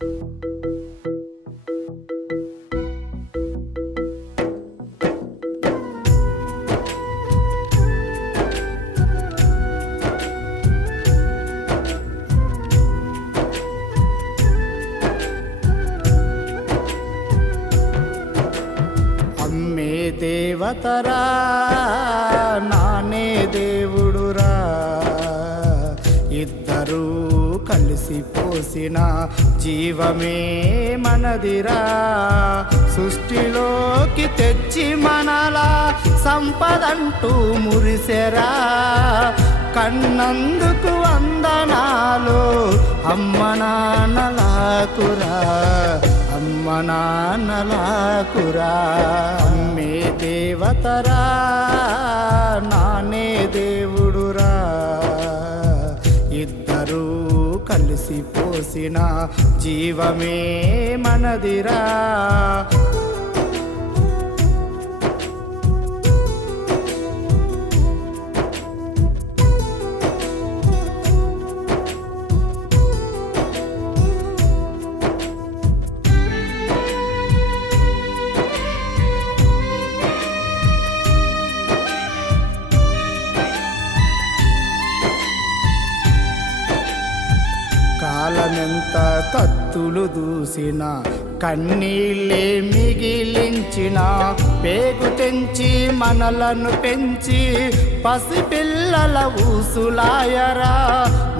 అమ్మే దేవతరా, నానే దేవుడురా, ఇద్దరూ కలిసి పోసిన జీవమే మనదిరా. సృష్టిలోకి తెచ్చి మనలా సంపదంటూ మురిసెరా. కన్నందుకు వందనాలు అమ్మ నాన్నలాకురా, అమ్మ నాన్నలాకురా. అమ్మే దేవతరా, నానే దేవుడురా, ఇద్దరూ కలిసి పోసిన జీవమే మనదిరా. కాలమెంత కత్తులు దూసిన, కన్నీళ్ళే మిగిలించిన, పేగు తెంచి మనలను పెంచి పసిపిల్లల ఊసులాయరా.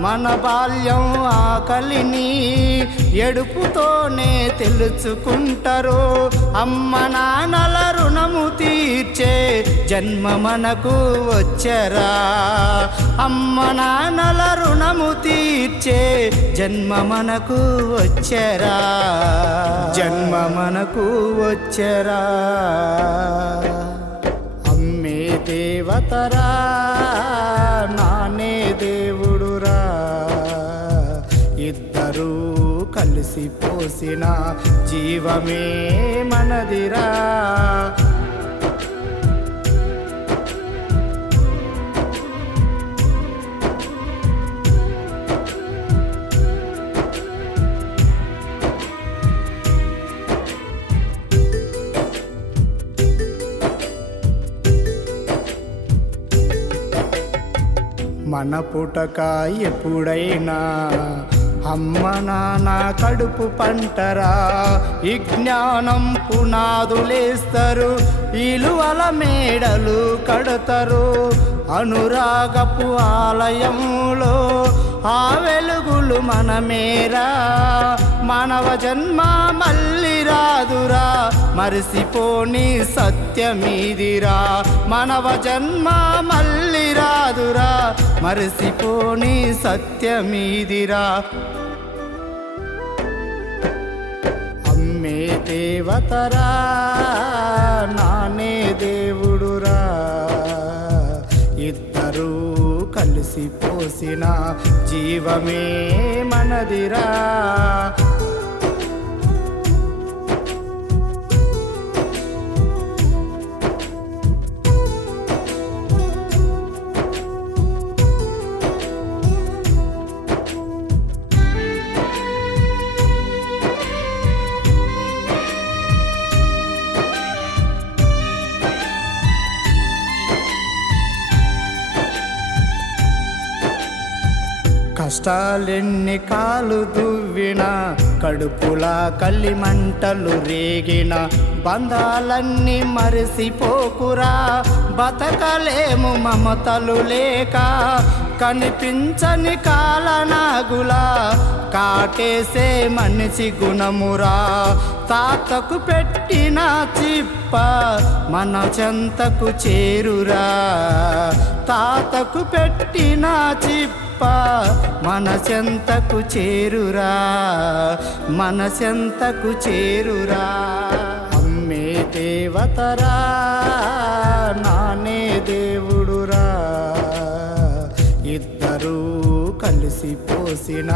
మన బాల్యం ఆకలిని ఎడుపుతోనే తెలుసుకుంటారు. అమ్మ నాన్నల రుణము తీర్చే జన్మ మనకు వచ్చరా. అమ్మ నాన్నల రుణము తీర్చే జన్మ మనకు వచ్చరా, జన్మ మనకు వచ్చరా. అమ్మే దేవతరా, నానే దేవుడురా, ఇద్దరూ కలిసి పోసిన జీవమే మనదిరా. మన పుటక ఎప్పుడైనా అమ్మ నాన్న కడుపు పంటరా. విజ్ఞానం పునాదులేస్తారు, ఇలువల మేడలు కడతారు. అనురాగపు ఆలయంలో ఆ వెలుగులు మనమేరా. మానవ జన్మ మళ్ళీ రాదురా, మరిసిపోని సత్యమీదిరా. మానవ జన్మ మళ్ళీ రాదురా, మరిసిపోని సత్యమీదిరా. అమ్మే దేవతరా, నానే దేవుడురా, ఇద్దరూ కలిసి పోసిన జీవమే మనదిరా. కష్టాలెన్ని కాలు దువ్విన, కడుపులా కల్లి మంటలు రేగిన, బంధాలన్నీ మరిసిపోకురా. బతకలేము మమతలు లేక, కనిపించని కాలనాగులా కాటేసే మనిషి గుణమురా. తాతకు పెట్టిన చిప్ప మన చెంతకు చేరురా. తాతకు పెట్టిన చిప్ప మన చెంతకు చేరురా, మన చెంతకు చేరురా. అమ్మే దేవతరా, నానే దేవుడురా, ఇద్దరూ కలిసి పోసిన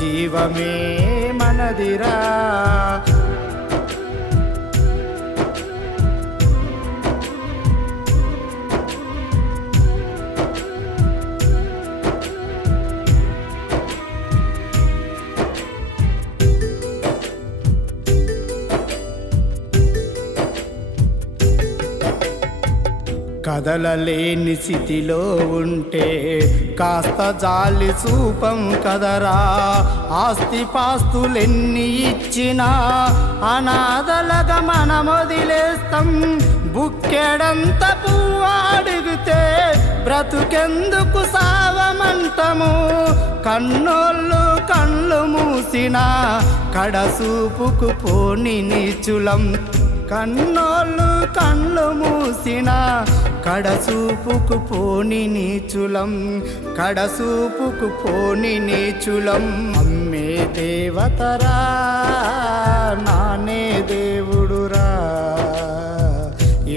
జీవమే మనదిరా. కదలలేని స్థితిలో ఉంటే కాస్త జాలి చూపం కదరా. ఆస్తిపాస్తులెన్ని ఇచ్చినా అనాథలుగా మనమొదిలేస్తాం. బుక్కెడంత పువ్వు అడిగితే బ్రతుకెందుకు సావమంటము. కన్నోళ్ళు కళ్ళు మూసిన కడసూపుకు పోని నీచులం. కన్నోళ్ళు కళ్ళు మూసిన కడసూపుకు పోని నీచులం. కడసూపుకు పోని నీచులం. అమ్మే దేవతరా నానే దేవుడురా.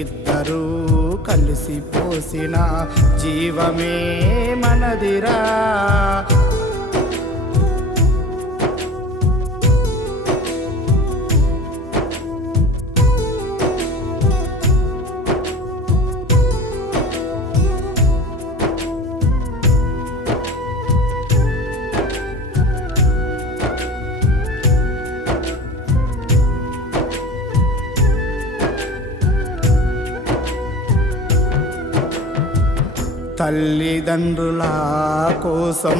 ఇద్దరూ కలిసి పోసిన జీవమే మనదిరా. తల్లిదండ్రుల కోసం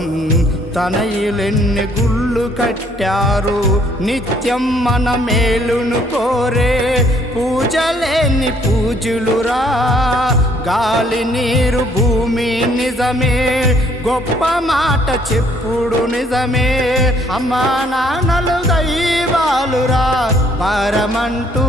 తనయులెన్ని గుళ్ళు కట్టారు. నిత్యం మన మేలును కోరే పూజలేని పూజలురా. గాలి నీరు భూమి నిజమే, గొప్ప మాట చెప్పుడు నిజమే. అమ్మా నాన్నలు దైవాలురా, భారమంటూ